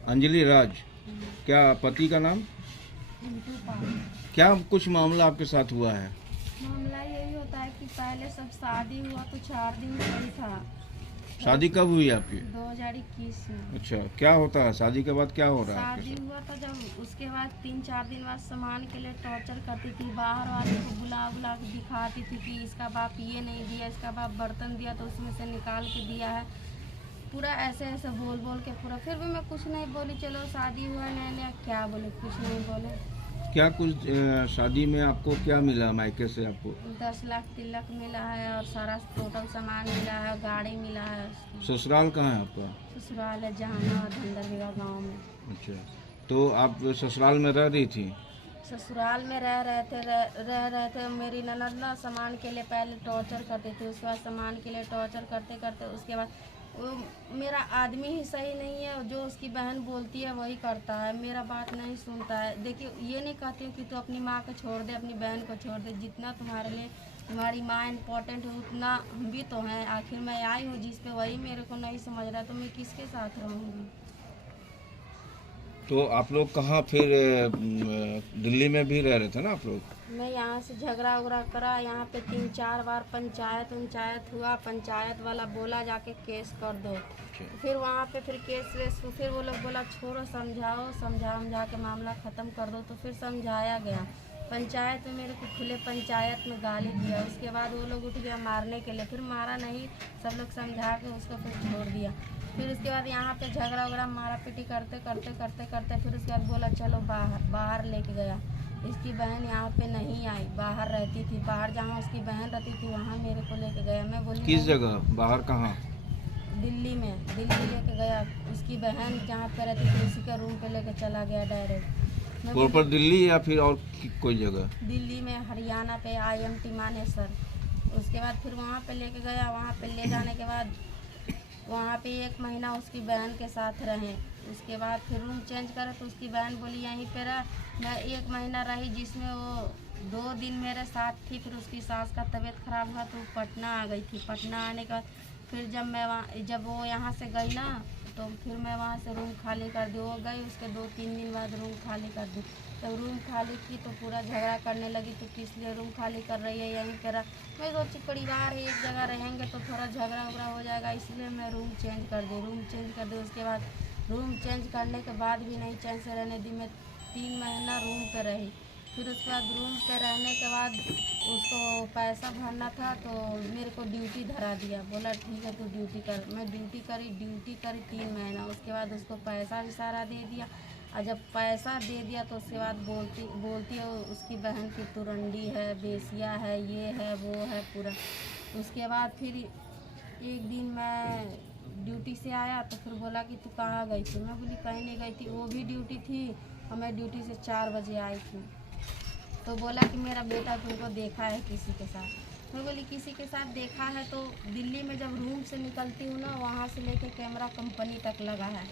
अंजलि राज, क्या पति का नाम? पिंटू पाल। क्या कुछ मामला आपके साथ हुआ है? मामला यही होता है कि पहले सब शादी हुआ तो 4 दिन सही था। शादी कब हुई आपकी? 2021 में अच्छा, क्या होता है शादी के बाद, क्या हो रहा है आपके शादी साथ? हुआ था। जब उसके बाद 3-4 दिन बाद सामान के लिए टॉर्चर करती थी, बाहर वाले को बुला बुला के दिखाती थी कि इसका बाप ये नहीं दिया, इसका बाप बर्तन दिया तो उसमें से निकाल के दिया है। पूरा ऐसे ऐसे बोल बोल के पूरा, फिर भी मैं कुछ नहीं बोली। चलो शादी हुआ नया नया, क्या बोले, कुछ नहीं बोले। क्या कुछ शादी में आपको क्या मिला मायके से आपको? 10 लाख तिलक मिला है और सारा टोटल सामान मिला है, गाड़ी मिला है। ससुराल कहाँ है आपका? ससुराल है जहानाबाद धंदरवीरा गाँव में। अच्छा, तो आप ससुराल में रह रही थी? ससुराल में रह रहे थे। मेरी ननद ना सामान के लिए पहले टॉर्चर करती थी, उसके बाद सामान के लिए टॉर्चर करते करते उसके बाद वो मेरा आदमी ही सही नहीं है। जो उसकी बहन बोलती है वही करता है, मेरा बात नहीं सुनता है। देखिए, ये नहीं कहती हूँ कि तू अपनी माँ को छोड़ दे, अपनी बहन को छोड़ दे। जितना तुम्हारे लिए तुम्हारी माँ इम्पोर्टेंट है उतना हम भी तो हैं। आखिर मैं आई हूँ जिस पे, वही मेरे को नहीं समझ रहा तो मैं किसके साथ रहूँगी। तो आप लोग कहाँ फिर दिल्ली में भी रह रहे थे ना आप लोग? मैं यहाँ से झगड़ा उगड़ा करा, यहाँ पे 3-4 बार पंचायत हुआ। पंचायत वाला बोला जाके केस कर दो। फिर वहाँ पे फिर केस वेस, फिर वो लोग बोला छोड़ो, समझा के मामला ख़त्म कर दो। तो फिर समझाया गया पंचायत में, मेरे को खुले पंचायत में गाली दिया। उसके बाद वो लोग उठ गया मारने के लिए, फिर मारा नहीं, सब लोग समझा के उसको फिर छोड़ दिया। फिर उसके बाद यहाँ पे झगड़ा वगड़ा मारा पीटी करते फिर उसके बाद बोला चलो बाहर लेके गया। इसकी बहन यहाँ पे नहीं आई, बाहर रहती थी। बाहर जहाँ उसकी बहन रहती थी वहाँ मेरे को लेके गया। मैं बोली किस जगह बाहर, कहाँ? दिल्ली में, दिल्ली लेके गया। उसकी बहन जहाँ पे रहती थी उसी के रूम पे लेके चला गया डायरेक्ट। मैं प्रॉपर दिल्ली या फिर और कोई जगह? दिल्ली में हरियाणा पे IMT मानेसर। उसके बाद फिर वहाँ पे लेके गया। वहाँ पे ले जाने के बाद वहाँ पे 1 महीना उसकी बहन के साथ रहे। उसके बाद फिर रूम चेंज करे तो उसकी बहन बोली यहीं पे रह। मैं 1 महीना रही, जिसमें वो 2 दिन मेरे साथ थी। फिर उसकी सास का तबीयत खराब हुआ तो वो पटना आ गई थी। पटना आने के बाद फिर जब वो यहाँ से गई ना, तो फिर मैं वहाँ से रूम खाली कर दी। वो गई, उसके 2-3 दिन बाद रूम खाली कर दी। जब रूम खाली की तो पूरा झगड़ा करने लगी, तो किस लिए रूम खाली कर रही है, यहीं पर मैं सोची परिवार है, एक जगह रहेंगे तो थोड़ा झगड़ा उगड़ा हो जाएगा, इसलिए मैं रूम चेंज कर दी। उसके बाद रूम चेंज करने के बाद भी नहीं चैन से रहने दी। मैं 3 महीना रूम पे रही। फिर उसके बाद रूम पे रहने के बाद उसको पैसा भरना था तो मेरे को ड्यूटी धरा दिया। बोला ठीक है तू ड्यूटी कर। मैं ड्यूटी करी 3 महीना। उसके बाद उसको पैसा भी सारा दे दिया। और जब पैसा दे दिया तो उसके बाद बोलती है उसकी बहन की तुरंडी है, बेसिया है, ये है वो है पूरा। उसके बाद फिर एक दिन मैं ड्यूटी से आया तो फिर बोला कि तू कहाँ गई थी। मैं बोली कहीं नहीं गई थी, वो भी ड्यूटी थी और मैं ड्यूटी से 4 बजे आई थी। तो बोला कि मेरा बेटा तुमको देखा है किसी के साथ। मैं बोली किसी के साथ देखा है तो दिल्ली में जब रूम से निकलती हूँ ना, वहाँ से लेके कैमरा कंपनी तक लगा है।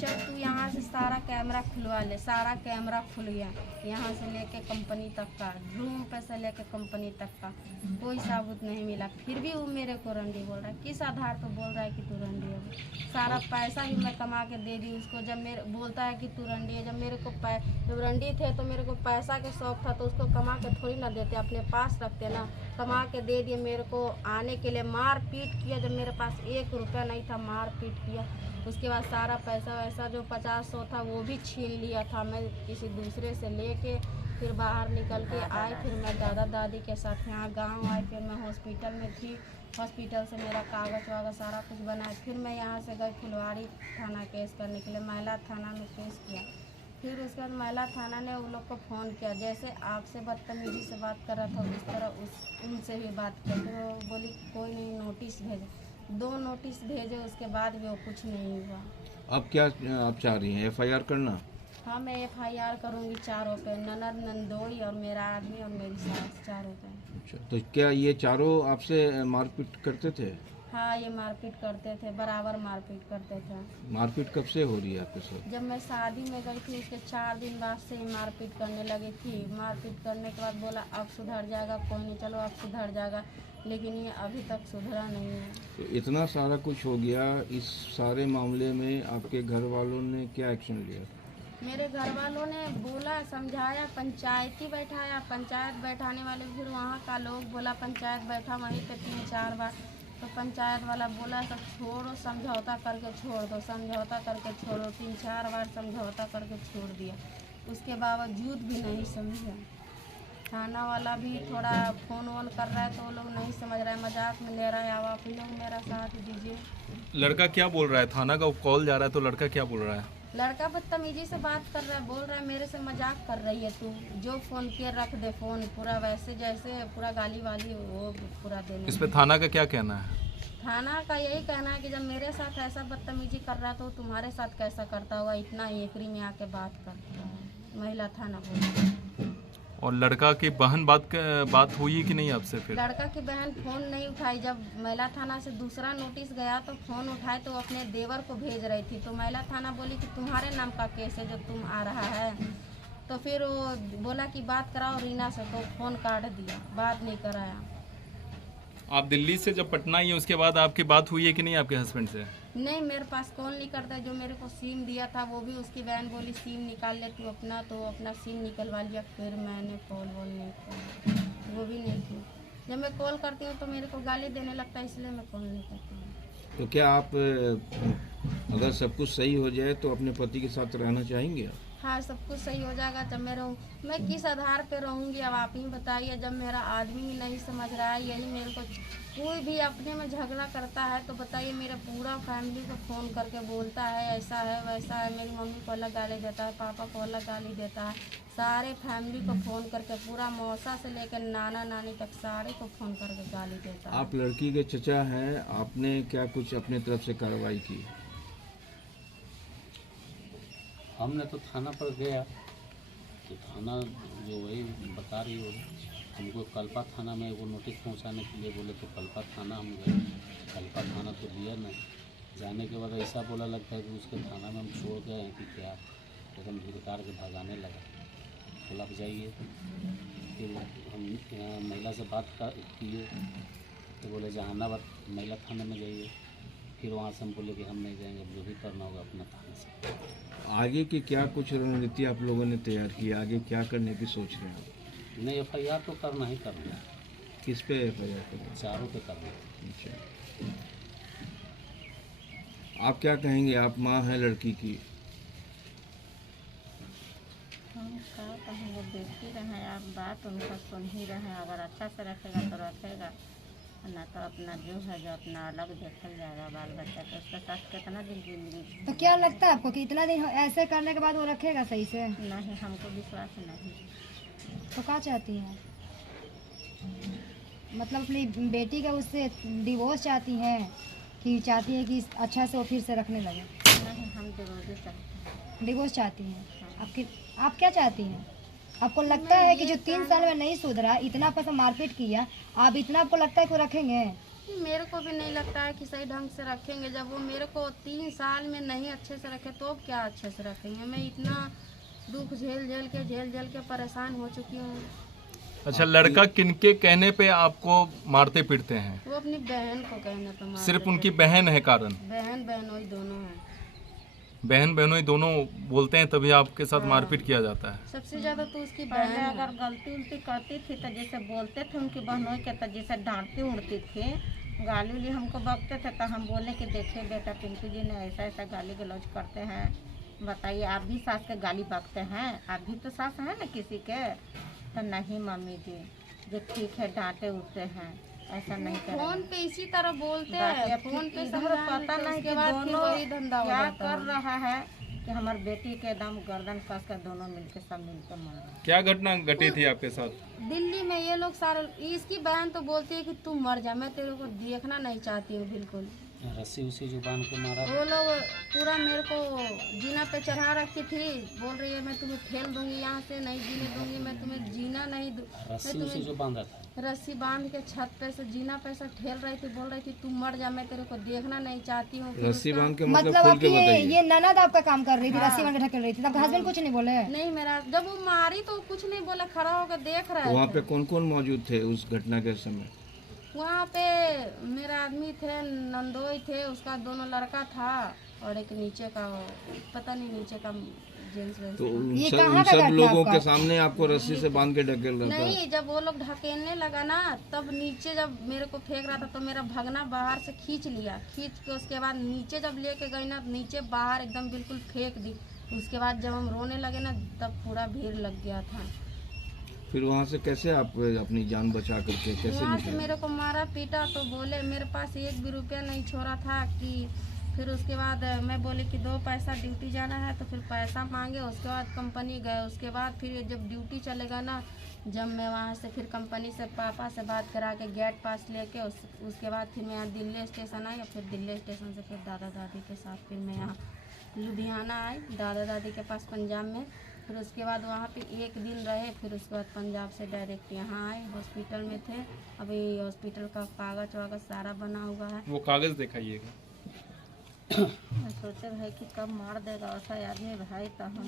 चल तू यहाँ से सारा कैमरा खुलवा ले। सारा कैमरा खुल गया, यहाँ से लेके कंपनी तक का, रूम पे से लेके कंपनी तक का कोई सबूत नहीं मिला। फिर भी वो मेरे को रंडी बोल रहा है। किस आधार पर बोल रहा है कि तू रंडी है? सारा पैसा ही मैं कमा के दे दी उसको। जब मेरे बोलता है कि तू रंडी है, जब मेरे को जब रंडी थे तो मेरे को पैसा के शौक था तो उसको कमा के थोड़ी ना देते, अपने पास रखते ना। कमा के दे दिए मेरे को। आने के लिए मार पीट किया, जब मेरे पास 1 रुपया नहीं था मार पीट किया। उसके बाद सारा पैसा वैसा जो 50-100 था वो भी छीन लिया था। मैं किसी दूसरे से लेके फिर बाहर निकल के आई। फिर मैं दादा दादी के साथ यहाँ गांव आई। फिर मैं हॉस्पिटल में थी। हॉस्पिटल से मेरा कागज़ वागज़ सारा कुछ बनाया। फिर मैं यहाँ से गई फुलवारी थाना केस करने के लिए। महिला थाना में केस किया। फिर उसके बाद महिला थाना ने उन लोग को फ़ोन किया, जैसे आपसे बदतमीजी से बात कर रहा था इस तरह उनसे भी बात किया। फिर वो बोली कोई नहीं, नोटिस भेजे। 2 नोटिस भेजे, उसके बाद भी वो कुछ नहीं हुआ। अब क्या आप चाह रही हैं, FIR करना? हाँ, मैं FIR करूँगी चारों पे, ननद नंदोई और मेरा आदमी और मेरी सास, चारों पे। अच्छा, तो क्या ये चारों आपसे मारपीट करते थे? हाँ, ये मारपीट करते थे, बराबर मारपीट करते थे। मारपीट कब से हो रही है आपके साथ? जब मैं शादी में गई थी उसके 4 दिन बाद से ही मारपीट करने लगी थी। मारपीट करने के बाद बोला अब सुधर जाएगा, कोई नहीं, चलो अब सुधर जाएगा। लेकिन ये अभी तक सुधरा नहीं है। तो इतना सारा कुछ हो गया, इस सारे मामले में आपके घर वालों ने क्या एक्शन लिया? मेरे घर वालों ने बोला, समझाया, पंचायती बैठाया, पंचायत बैठाने वाले फिर वहाँ का लोग बोला, पंचायत बैठा वहीं पे 3-4 बार, तो पंचायत वाला बोला सब छोड़ो, समझौता करके छोड़ दो, समझौता करके छोड़ो, 3-4 बार समझौता करके छोड़ दिया, उसके बावजूद भी नहीं समझा। थाना वाला भी थोड़ा फ़ोन वोन कर रहा है तो वो लोग नहीं समझ रहा है, मजाक में ले रहा है। अब आप ही लोग मेरा साथ दीजिए। लड़का क्या बोल रहा है? थाना का कॉल जा रहा है तो लड़का क्या बोल रहा है? लड़का बदतमीजी से बात कर रहा है, बोल रहा है मेरे से मजाक कर रही है तू, जो फ़ोन किए रख दे फ़ोन, पूरा वैसे जैसे पूरा गाली वाली वो पूरा देने। इस पे थाना का क्या कहना है? थाना का यही कहना है कि जब मेरे साथ ऐसा बदतमीजी कर रहा है तो तुम्हारे साथ कैसा करता होगा, इतना एकरी में आके बात करता है। महिला थाना बोल। और लड़का की बहन बात हुई कि नहीं आपसे फिर? लड़का की बहन फ़ोन नहीं उठाई, जब महिला थाना से दूसरा नोटिस गया तो फ़ोन उठाए तो अपने देवर को भेज रही थी, तो महिला थाना बोली कि तुम्हारे नाम का केस है जो तुम आ रहा है, तो फिर वो बोला कि बात कराओ रीना से, तो फ़ोन काट दिया, बात नहीं कराया। आप दिल्ली से जब पटना आई हैं उसके बाद आपकी बात हुई है कि नहीं आपके हस्बैंड से? नहीं, मेरे पास कॉल नहीं करता। जो मेरे को सिम दिया था वो भी उसकी बहन बोली सिम निकाल ले तू अपना, तो अपना सिम निकलवा लिया, फिर मैंने कॉल वॉल नहीं किया, वो भी नहीं की। जब मैं कॉल करती हूँ तो मेरे को गाली देने लगता है, इसलिए मैं कॉल नहीं करती हूँ। तो क्या आप अगर सब कुछ सही हो जाए तो अपने पति के साथ रहना चाहेंगे आप? हाँ, सब कुछ सही हो जाएगा जब मैं रहूँ। मैं किस आधार पे रहूँगी अब आप ही बताइए, जब मेरा आदमी ही नहीं समझ रहा है, यही मेरे को कोई भी अपने में झगड़ा करता है तो बताइए, मेरा पूरा फैमिली को फ़ोन करके बोलता है ऐसा है वैसा है, मेरी मम्मी को अलग गाली देता है, पापा को अलग गाली देता है, सारे फैमिली को फ़ोन करके, पूरा मौसा से लेकर नाना नानी तक सारे को फ़ोन करके गाली देता है। आप लड़की के चचा हैं, आपने क्या कुछ अपने तरफ से कार्रवाई की? हमने तो थाना पर गया तो थाना जो वही बता रही हो, हमको कल्पा थाना में वो नोटिस पहुंचाने के लिए बोले, तो कल्पा थाना हम गए, कल्पा थाना तो लिया नहीं। जाने के बाद ऐसा बोला लगता है कि उसके थाना में हम छोड़ गए हैं कि क्या, एकदम धिक्कार के भगाने लगा। बोला आप जाइए, फिर हम यहाँ महिला से बात किए तो बोले जहानाबाद महिला थाने में जाइए, फिर वहाँ से हम बोले कि हम नहीं जाएंगे, जो भी करना होगा अपना थाने से। आगे की क्या कुछ रणनीति आप लोगों ने तैयार की, आगे क्या करने की सोच रहे हैं? नहीं, FIR तो करना ही करना है, किस पे FIR करें? चारों पे करना है। अच्छा, आप क्या कहेंगे? आप माँ हैं लड़की की। हम क्या कहेंगे, देखते रहें आप, बात उनका सुन ही रहे हैं, अगर अच्छा से रखेगा तो रखेगा, ना तो अपना जो है जो अपना अलग देखल जाएगा, बाल बच्चा तो उसके साथ कितना दिन जिंदगी। तो क्या लगता है आपको कि इतना दिन ऐसे करने के बाद वो रखेगा सही से? नहीं, हमको विश्वास नहीं। तो क्या चाहती हैं? मतलब अपनी बेटी का उससे डिवोर्स चाहती हैं कि चाहती है कि अच्छा से वो फिर से रखने लगे? नहीं, हम डिवोर्स चाहते हैं। डिवोर्स चाहती हैं। आप क्या चाहती हैं? आपको लगता है कि जो 3 साल में नहीं सुधरा, इतना पैसा मारपीट किया, आप इतना आपको लगता है कि वो रखेंगे? मेरे को भी नहीं लगता है कि सही ढंग से रखेंगे। जब वो मेरे को 3 साल में नहीं अच्छे से रखे तो क्या अच्छे से रखेंगे? मैं इतना दुख झेल के परेशान हो चुकी हूँ। अच्छा, लड़का किनके कहने पे आपको मारते पीटते हैं? वो अपनी बहन को कहने पे मारते सिर्फ उनकी थे। बहन है कारण? बहन बहनोई दोनों हैं। बहन बहनोई दोनों बोलते हैं तभी आपके साथ हाँ। मारपीट किया जाता है? सबसे ज्यादा तो उसकी पहले बहन है। अगर गलती उलटी करती थी तो जैसे बोलते थे उनकी बहनों के, तो जैसे डांटती उड़ती थी, गाली उली हमको बकते थे, तो हम बोले कि देखिए बेटा, पिंकू जी ने ऐसा ऐसा गाली गलौज करते हैं, बताइए आप भी सास के गाली बकते हैं? आप भी तो सास हैं ना किसी के? तो नहीं मम्मी जी, जो ठीक है डांटे उठते हैं, ऐसा नहीं फोन करेंगे। पे इसी तरह बोलते बाकी हैं, अब फोन पे इधर समझा पता नहीं कि उसके बाद फिर दोनों वही धंधा हो क्या जाता कर है। रहा है कि हमारी बेटी के दम गर्दन कस कर दोनों मिलके सब मिलकर मार रहे हैं। क्या घटना घटी थी आपके साथ? दिल्ली में ये लोग सारे, इसकी बहन तो बोलती है कि तू मर जा, मैं तेरे को देखना नहीं चाहती हूँ बिल्कुल। रस्सी उसी जो बांध के मारा, वो लोग पूरा मेरे को जीना पे चढ़ा रखी थी, बोल रही है मैं तुम्हें ठेल दूंगी, यहाँ से नहीं जीने दूंगी, मैं तुम्हें जीना नहीं रस्सी उसी जो बांधा था। रस्सी बांध के छत पे से जीना पे से ठेल रही थी, बोल रही थी तू मर जा, मैं तेरे को देखना नहीं चाहती हूँ। फिर रस्सी उसका- बांध के मतलब खोल आपकी के बताइए। ये ननद आपका काम कर रही थी, हाँ। रस्सी बांध के ढकेल रही थी, तब हस्बैंड कुछ नहीं बोले? नहीं, मेरा जब वो मारी तो कुछ नहीं बोला, खड़ा होकर देख तो रहा वहाँ है। पे कौन कौन मौजूद थे उस घटना के समय? वहाँ पे मेरा आदमी थे, नंदोई थे, उसका दोनों लड़का था और एक नीचे का, पता नहीं नीचे का जेंट्स वैसे तो था। उन ये सब कहाँ उन का सब घटना लोगों आपका? के सामने आपको रस्सी से बांध के ढकेल रहा था? नहीं, जब वो लोग ढकेलने लगा ना, तब नीचे जब मेरे को फेंक रहा था तो मेरा भगना बाहर से खींच लिया, खींच के उसके बाद नीचे जब लेके गई ना, नीचे बाहर एकदम बिल्कुल फेंक दी। उसके बाद जब हम रोने लगे ना, तब पूरा भीड़ लग गया था। फिर वहाँ से कैसे आप अपनी जान बचा करके कैसे वहाँ से निकले? मेरे को मारा पीटा, तो बोले मेरे पास एक भी रुपया नहीं छोड़ा था कि फिर उसके बाद मैं बोले कि 2 पैसा ड्यूटी जाना है, तो फिर पैसा मांगे। उसके बाद कंपनी गए, उसके बाद फिर जब ड्यूटी चलेगा ना, जब मैं वहाँ से फिर कंपनी से पापा से बात करा के गेट पास लेके उसके बाद फिर मैं यहाँ दिल्ली स्टेशन आई, और फिर दिल्ली स्टेशन से फिर दादा दादी के साथ फिर मैं यहाँ लुधियाना आई, दादा दादी के पास पंजाब में। फिर उसके बाद वहाँ पे एक दिन रहे, फिर उसके बाद पंजाब से डायरेक्ट यहाँ आए, हॉस्पिटल में थे। अभी हॉस्पिटल का कागज वागज सारा बना हुआ है। वो कागज दिखाइएगा। मैं सोचे भाई कि कब मार देगा ऐसा आदमी भाई, तो हम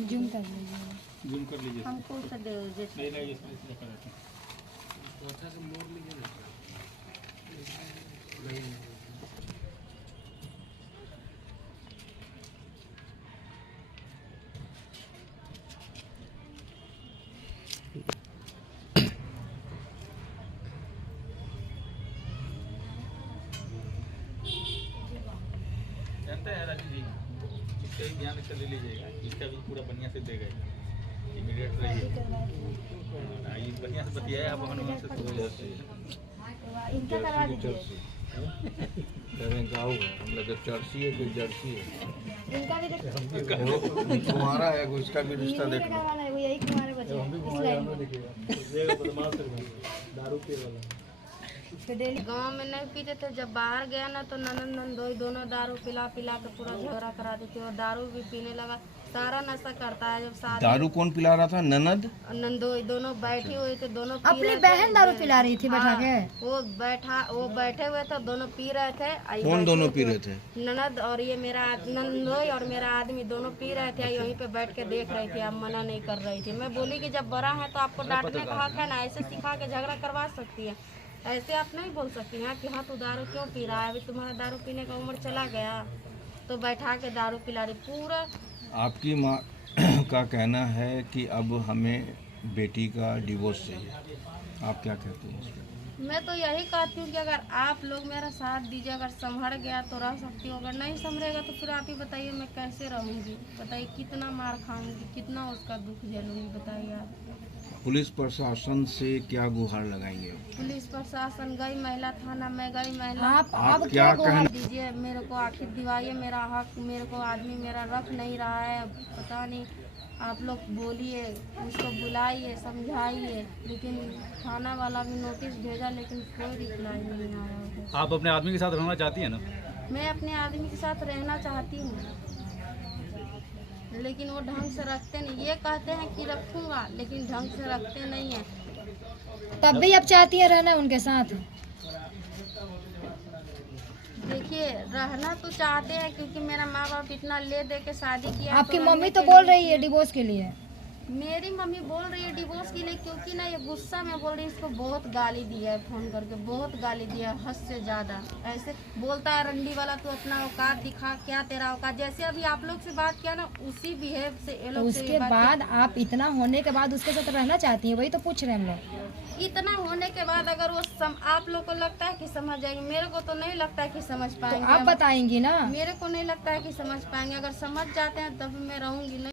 जूम कर लीजिए। जूम कर लीजिए। हमको उसे दे जैसे जानते हैं राजू जी, इसका भी ध्यान से ले लीजिएगा, इसका भी पूरा बढ़िया से देगा, इमीडिएट रहिए। ये बढ़िया से बतियाए आप हनुमान से इनका करवा दीजिए। गाँव है, हम लोग जर्सी है, कोई जर्सी है, इनका भी देख, तुम्हारा है, कोई इसका भी रिश्ता इन्हीं देख का लो। करवाना है, वो यही कुमार बचे हैं, इस लाइन में। तो डेली गांव में नहीं पीते थे, जब बाहर गया ना तो ननद नंदोई दोनों दारू पिला पिला के पूरा झगड़ा करा देते, और दारू भी पीने लगा, सारा नशा करता है। जब शादी दारू कौन पिला रहा था? ननद? नंदोई दोनों बैठी हुई थे, दोनों पी अपनी रहे थे। बहन दारू पिला रही थी बैठा के। वो बैठे हुए थे, दोनों पी रहे थे। आई कौन बैठी दोनों हुई पी थी। रहे थे? ननद और ये मेरा नंदोई और मेरा आदमी दोनों पी रहे थे, यहीं पे बैठ के देख रही थी, अब मना नहीं कर रही थी। मैं बोली कि जब बड़ा है तो आपको डांटने का हक है ना, ऐसे सिखा के झगड़ा करवा सकती है, ऐसे आप नहीं बोल सकती हैं कि हाँ तू दारू क्यों पी रहा है, अभी तुम्हारा दारू पीने का उम्र चला गया। तो बैठा के दारू पिला रही पूरा। आपकी माँ का कहना है कि अब हमें बेटी का डिवोर्स चाहिए, आप क्या कहते हैं इस पर? मैं तो यही कहती हूँ कि अगर आप लोग मेरा साथ दीजिए, अगर संभल गया तो रह सकती हूँ, अगर नहीं संभलेगा तो फिर आप ही बताइए मैं कैसे रहूँगी। बताइए कितना मार खाऊंगी, कितना उसका दुख झेलूंगी, बताइए आप। पुलिस प्रशासन से क्या गुहार लगाएंगे? पुलिस प्रशासन गई, महिला थाना में गई, महिला आप क्या कहना? दीजिए मेरे को, आखिर दिवाइए मेरा हक, मेरे को आदमी मेरा रख नहीं रहा है, पता नहीं। आप लोग बोलिए, उसको बुलाइए, समझाइए, लेकिन थाना वाला भी नोटिस भेजा, लेकिन कोई रिप्लाई नहीं आया। आप अपने आदमी के साथ रहना चाहती हैं ना? मैं अपने आदमी के साथ रहना चाहती हूँ, लेकिन वो ढंग से रखते नहीं। ये कहते हैं कि रखूँगा, लेकिन ढंग से रखते नहीं हैं। तब भी आप चाहती हैं रहना उनके साथ? देखिए, रहना तो चाहते हैं, क्योंकि मेरा माँ बाप इतना ले दे के शादी किया। आपकी तो मम्मी रहने तो के बोल लिए- रही है डिवोर्स के लिए। मेरी मम्मी बोल रही है डिवोर्स के लिए, क्योंकि ना ये गुस्सा में बोल रही है, इसको बहुत गाली दिया है, फोन करके बहुत गाली दिया है, हद से ज़्यादा। ऐसे बोलता है रंडी वाला, तू अपना औकात दिखा, क्या तेरा औकात। जैसे अभी आप लोग से बात किया ना, उसी बिहेव से ये तो लोग से उसके बात बाद आप इतना होने के बाद उसके साथ रहना चाहती हैं, वही तो पूछ रहे हैं हम लोग। इतना होने के बाद अगर वो आप लोग को लगता है कि समझ जाएंगे, मेरे को तो नहीं लगता है कि समझ तो पाएंगे। आप बताएंगी ना। मेरे को नहीं लगता है कि समझ पाएंगे, अगर समझ जाते हैं तब मैं रहूंगी नहीं।